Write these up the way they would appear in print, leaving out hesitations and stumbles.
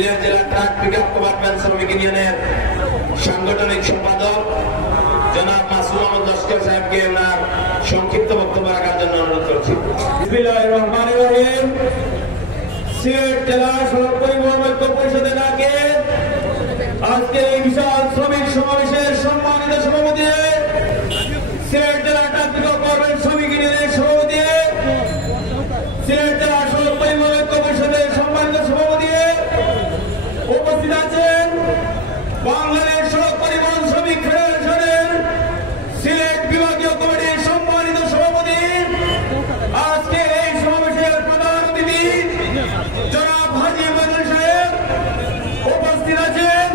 সিলেট জেলা truck pickup commandment শ্রমিক ইউনিয়নের সাংগঠনিক সম্পাদক জনাব মাসুম আহমদ লস্কর সাহেবকে ওনার সংক্ষিপ্ত বক্তব্য রাখার জন্য অনুরোধ করছি। বিসমিল্লাহির রহমানির রহিম। সিলেট জেলা সড়ক পরিবহন ঐক্য পরিষদের আগে আজকের এই বিশাল শ্রমিক সমাবেশের সম্মানিত সভাপতি, সিলেট জেলা ট্রাক পিকআপ কমান্ডমেন্ট শ্রমিক ইউনিয়নের সভাপতি, সিলেট জেলা সড়ক পরিবহন ঐক্য পরিষদের সম্মানিত সভাপতি, উপস্থিত আছেন বাংলাদেশ সড়ক পরিবহন শ্রমিক ফেডারেশনের সিলেট বিভাগীয় কমিটির সম্মানিত সভাপতি, আজকে এই সমাবেশের প্রধান অতিথি জনাব হাজী মঈনুদ্দিন সাহেব, উপস্থিত আছেন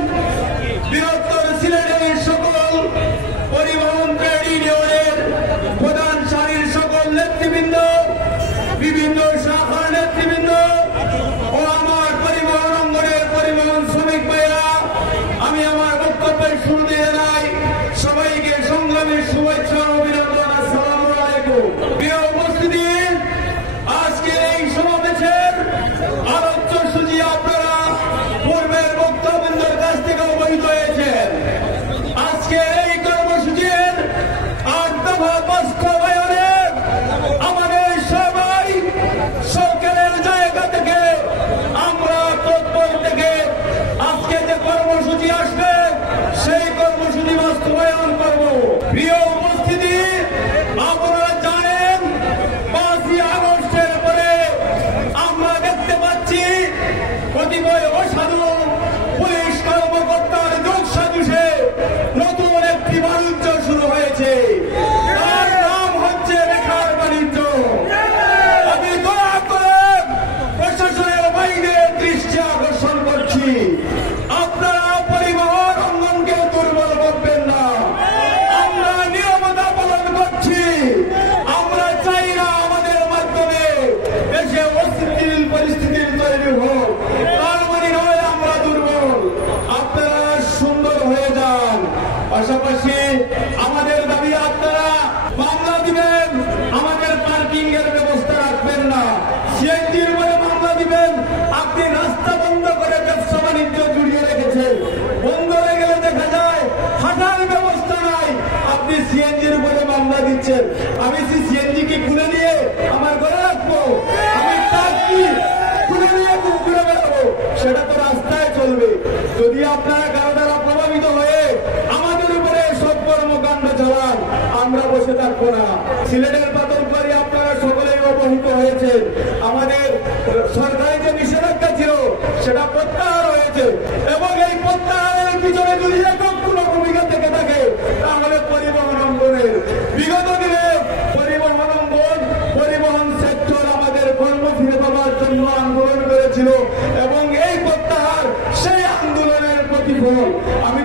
বৃহত্তর সিলেটের সকল পরিবহন ট্রেড ইউনিয়নের প্রধান সারির সকল নেতৃবৃন্দ, বিভিন্ন শাখার নেতৃবৃন্দ ও আমার পরিবহন অঙ্গনের পরিবহন শ্রমিক ভাইরা, আমি আমার বক্তব্যের শুরুতে জানাই সবাইকে সংগ্রামের শুভেচ্ছা ও অভিনন্দন। আসসালামু আলাইকুম। প্রিয় উপস্থিতি, আজকের এই সমাবেশের আলোচ্য সূচি আপনারা পূর্বের বক্তব্যের কাছ থেকে অবহিত হয়েছেন। আজকের এই কর্মসূচির ৮ দফা বাস্তবায়নে আমাদের সবাই সকলের জায়গা থেকে আমরা তৎপর থেকে আজকে যে কর্মসূচি আসবে সেই কর্মসূচি বাস্তবায়ন করব। প্রিয় উপস্থিতি, আপনারা জানেন ৫ই আগস্টের পরে আমরা দেখতে পাচ্ছি কতিপয় অসাধু পুলিশ কর্মকর্তার যোগ সাজুষে নতুন একটি বাণিজ্য শুরু হয়েছে। তার নাম হচ্ছে রেখার বাণিজ্য। আমি দয়া করে প্রশাসনের বাইরে দৃষ্টি আকর্ষণ করছি, আপনারা পরিবহন অঙ্গনকে দুর্বল করবেন না। আমরা নিয়মতা পালন করছি। আমরা চাই না আমাদের মাধ্যমে দেশে অস্থিতিশীল পরিস্থিতির তৈরি হোক। তার মানে নয় আমরা দুর্বল, আপনারা সুন্দর হয়ে যান। পাশাপাশি আমাদের দাবি আপনারা মামলা দিবেন, আমাদের পার্কিং এর ব্যবস্থা রাখবেন না। সিএনজির উপরে মামলা দিবেন, আপনি রাস্তা বন্ধ করে ব্যবসা বাণিজ্য জুড়িয়ে রেখেছেন। বন্ধ হয়ে গেলে দেখা যায় হাঁটার ব্যবস্থা নাই, আপনি সিএনজির উপরে মামলা দিচ্ছেন। আমি সিএনজি কি খুলে নিয়ে আমার ঘরে রাখবো? আমি ট্যাক্সি খুলে নিয়ে ঘুরে বেড়াবো? সেটা তো রাস্তায় চলবে। যদি আপনারা কারো দ্বারা প্রভাবিত হয়ে আমাদের উপরে সব কর্মকাণ্ড চালান, আমরা বসে থাকবো না। সিলেটের পাথরঘাটায় আপনারা সকলেই অবহিত হয়েছেন, আমাদের সরকারি যে নিষেধাজ্ঞা ছিল সেটা প্রত্যাহার হয়েছে এবং এই প্রত্যাহারের পিছনে যদি একক কোন ভূমিকা থেকে থাকে তাহলে পরিবহন অঙ্গনের। বিগত দিনে পরিবহন অঙ্গন, পরিবহন সেক্টর আমাদের কর্ম ফিরে পাওয়ার জন্য আন্দোলন করেছিল এবং এই প্রত্যাহার সেই আন্দোলনের প্রতিফল। আমি